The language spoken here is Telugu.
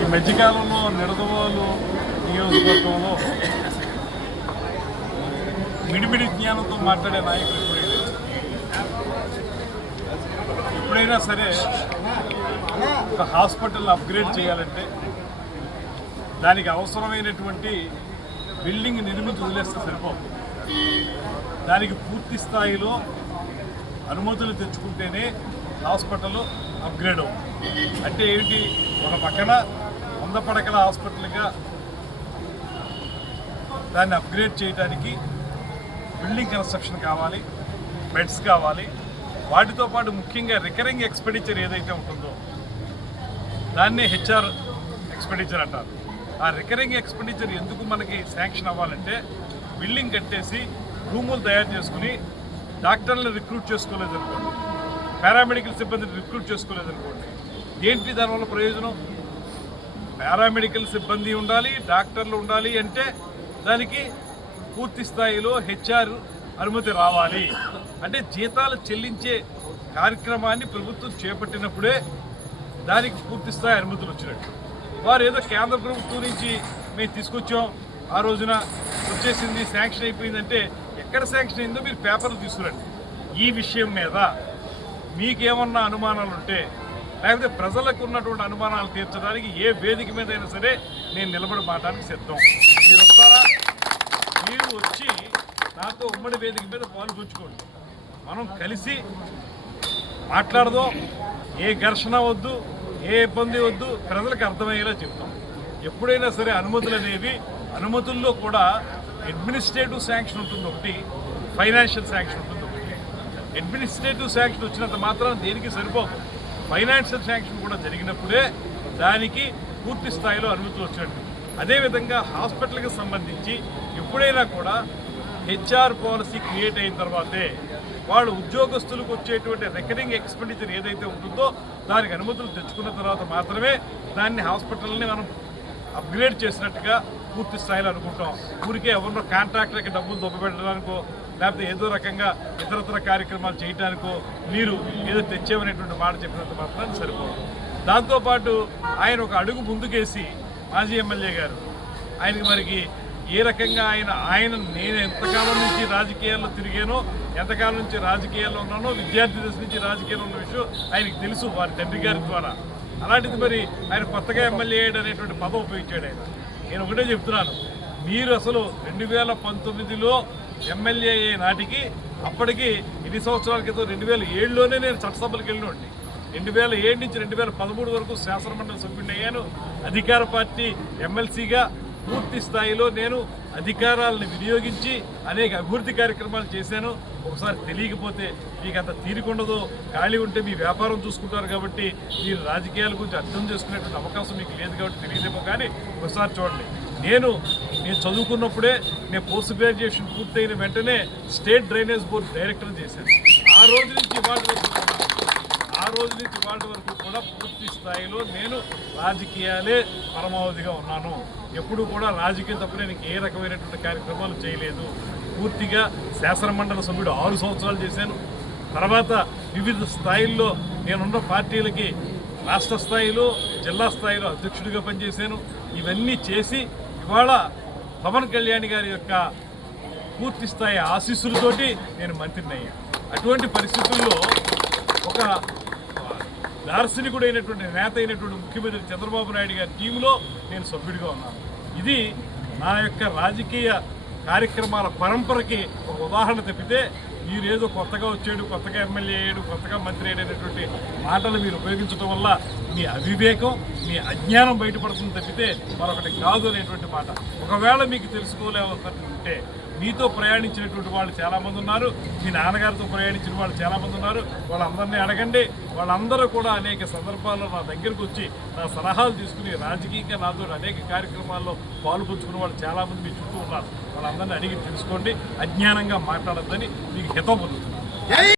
ఈ మధ్యకాలంలో నిడదవోలు నియోజకవర్గంలో మిడిమిడి జ్ఞానంతో మాట్లాడే నాయకులు ఎప్పుడైనా సరే ఒక హాస్పిటల్ అప్గ్రేడ్ చేయాలంటే దానికి అవసరమైనటువంటి బిల్డింగ్ నిర్మించి వదిలేస్తే సరిపోదు. దానికి పూర్తి స్థాయిలో అనుమతులు తెచ్చుకుంటేనే హాస్పిటల్ అప్గ్రేడ్ అవుతుంది. అంటే ఏంటి, ఒక పక్కన 100 పడకల హాస్పిటల్గా దాన్ని అప్గ్రేడ్ చేయడానికి బిల్డింగ్ కన్స్ట్రక్షన్ కావాలి, బెడ్స్ కావాలి. వాటితో పాటు ముఖ్యంగా రికరింగ్ ఎక్స్పెండిచర్ ఏదైతే ఉంటుందో దాన్నే హెచ్ఆర్ ఎక్స్పెండిచర్ అంటారు. ఆ రికరింగ్ ఎక్స్పెండిచర్ ఎందుకు మనకి శాంక్షన్ అవ్వాలంటే, బిల్డింగ్ కట్టేసి రూములు తయారు చేసుకుని డాక్టర్లను రిక్రూట్ చేసుకోలేదనుకోండి, పారామెడికల్ సిబ్బందిని రిక్రూట్ చేసుకోలేదనుకోండి, ఏంటి దానివల్ల ప్రయోజనం? పారామెడికల్ సిబ్బంది ఉండాలి, డాక్టర్లు ఉండాలి అంటే దానికి పూర్తి స్థాయిలో హెచ్ఆర్ అనుమతి రావాలి. అంటే జీతాలు చెల్లించే కార్యక్రమాన్ని ప్రభుత్వం చేపట్టినప్పుడే దానికి పూర్తి స్థాయి అనుమతులు వచ్చినట్టు. వారు ఏదో కేంద్ర ప్రభుత్వం నుంచి మేము తీసుకొచ్చాం, ఆ రోజున వచ్చేసింది, శాంక్షన్ అయిపోయిందంటే ఎక్కడ శాంక్షన్ అయిందో మీరు పేపర్లు తీసుకురండి. ఈ విషయం మీద మీకేమన్నా అనుమానాలు ఉంటే, లేకపోతే ప్రజలకు ఉన్నటువంటి అనుమానాలు తీర్చడానికి ఏ వేదిక మీద అయినా సరే నేను నిలబడి మాట్లాడడానికి సిద్ధం. మీరు వస్తారా? మీరు వచ్చి నాతో ఉమ్మడి వేదిక మీద పాల్గొంచుకోండి. మనం కలిసి మాట్లాడదాం. ఏ ఘర్షణ వద్దు, ఏ ఇబ్బంది వద్దు, ప్రజలకు అర్థమయ్యేలా చెప్తాం. ఎప్పుడైనా సరే అనుమతులు అనేవి, అనుమతుల్లో కూడా అడ్మినిస్ట్రేటివ్ శాంక్షన్ ఉంటుంది ఒకటి, ఫైనాన్షియల్ శాంక్షన్ ఉంటుంది ఒకటి. అడ్మినిస్ట్రేటివ్ శాంక్షన్ వచ్చినంత మాత్రం దేనికి సరిపోదు. ఫైనాన్షియల్ శాంక్షన్ కూడా జరిగినప్పుడే దానికి పూర్తి స్థాయిలో అనుమతులు వచ్చినట్టు. అదేవిధంగా హాస్పిటల్కి సంబంధించి ఎప్పుడైనా కూడా హెచ్ఆర్ పాలసీ క్రియేట్ అయిన తర్వాతే వాళ్ళు ఉద్యోగస్తులకు వచ్చేటువంటి రికరింగ్ ఎక్స్పెండిచర్ ఏదైతే ఉంటుందో దానికి అనుమతులు తెచ్చుకున్న తర్వాత మాత్రమే దాన్ని హాస్పిటల్ని మనం అప్గ్రేడ్ చేసినట్టుగా పూర్తి స్థాయిలో అనుకుంటాం. ఊరికే ఎవరినో కాంట్రాక్టర్కి డబ్బులు దొబ్బపెట్టడానికో, లేకపోతే ఏదో రకంగా ఇతరతర కార్యక్రమాలు చేయడానికో మీరు ఏదో తెచ్చేవనేటువంటి మాట చెప్పినంత మాత్రాన్ని సరిపోదు. దాంతోపాటు ఆయన ఒక అడుగు ముందుకేసి, మాజీ ఎమ్మెల్యే గారు, ఆయనకి మరికి ఏ రకంగా నేను ఎంతకాలం నుంచి రాజకీయాల్లో తిరిగానో, ఎంతకాలం నుంచి రాజకీయాల్లో ఉన్నానో, విద్యార్థి దశ నుంచి రాజకీయాల్లో ఉన్న విషయం ఆయనకి తెలుసు వారి తండ్రి గారి ద్వారా. అలాంటిది మరి ఆయన కొత్తగా ఎమ్మెల్యే అయ్యాడు అనేటువంటి పదం ఉపయోగించాడు ఆయన. నేను ఒకటే చెప్తున్నాను, మీరు అసలు 2019లో ఎమ్మెల్యే అయ్యే నాటికి, అప్పటికి ఎన్ని సంవత్సరాల క్రితం 2007లోనే నేను చట్టసభలకు వెళ్ళినోండి. 2007 నుంచి 2013 వరకు శాసనమండలి సభ్యుడిని అయ్యాను. అధికార పార్టీ ఎమ్మెల్సీగా పూర్తి స్థాయిలో నేను అధికారాలను వినియోగించి అనేక అభివృద్ధి కార్యక్రమాలు చేశాను. ఒకసారి తెలియకపోతే మీకు అంత తీరికుండదు, ఖాళీ ఉంటే మీ వ్యాపారం చూసుకుంటారు కాబట్టి మీరు రాజకీయాల గురించి అర్థం చేసుకునేటువంటి అవకాశం మీకు లేదు కాబట్టి తెలియదేమో. కానీ ఒకసారి చూడండి, నేను చదువుకున్నప్పుడే నేను పోస్ట్ గ్రాడ్యుయేషన్ పూర్తయిన వెంటనే స్టేట్ డ్రైనేజ్ బోర్డు డైరెక్టర్ చేశాను. ఆ రోజు నుంచి ఇవాళ వరకు కూడా పూర్తి స్థాయిలో నేను రాజకీయాలే పరమావధిగా ఉన్నాను. ఎప్పుడు కూడా రాజకీయం తప్ప నేను ఏ రకమైనటువంటి కార్యక్రమాలు చేయలేదు. పూర్తిగా శాసనమండలి సభ్యుడు 6 సంవత్సరాలు చేశాను. తర్వాత వివిధ స్థాయిల్లో నేనున్న పార్టీలకి రాష్ట్ర స్థాయిలో, జిల్లా స్థాయిలో అధ్యక్షుడిగా పనిచేశాను. ఇవన్నీ చేసి ఇవాళ పవన్ కళ్యాణ్ గారి యొక్క పూర్తి స్థాయి ఆశీస్సులతోటి నేను మంత్రిని అయ్యాను. అటువంటి పరిస్థితుల్లో ఒక దార్శనికుడైనటువంటి నేత అయినటువంటి ముఖ్యమంత్రి చంద్రబాబు నాయుడు గారి టీంలో నేను సభ్యుడిగా ఉన్నాను. ఇది నా యొక్క రాజకీయ కార్యక్రమాల పరంపరకి ఒక ఉదాహరణ తప్పితే, మీరేదో కొత్తగా వచ్చాడు, కొత్తగా ఎమ్మెల్యే అయ్యాడు, కొత్తగా మంత్రి అయ్యేటటువంటి మాటలు మీరు ఉపయోగించడం వల్ల మీ అవివేకం, మీ అజ్ఞానం బయటపడుతుంది తప్పితే మరొకటి కాదు అనేటువంటి మాట. ఒకవేళ మీకు తెలుసుకోలేకుంటే, మీతో ప్రయాణించినటువంటి వాళ్ళు చాలామంది ఉన్నారు, మీ నాన్నగారితో ప్రయాణించిన వాళ్ళు చాలామంది ఉన్నారు, వాళ్ళందరినీ అడగండి. వాళ్ళందరూ కూడా అనేక సందర్భాల్లో నా దగ్గరకు వచ్చి నా సలహాలు తీసుకుని రాజకీయంగా నాతో అనేక కార్యక్రమాల్లో పాల్పంచుకున్న వాళ్ళు చాలామంది మీ చుట్టూ ఉన్నారు. వాళ్ళందరినీ అడిగి తెలుసుకోండి, అజ్ఞానంగా మాట్లాడొద్దని మీకు హితం పొందుతున్నాను.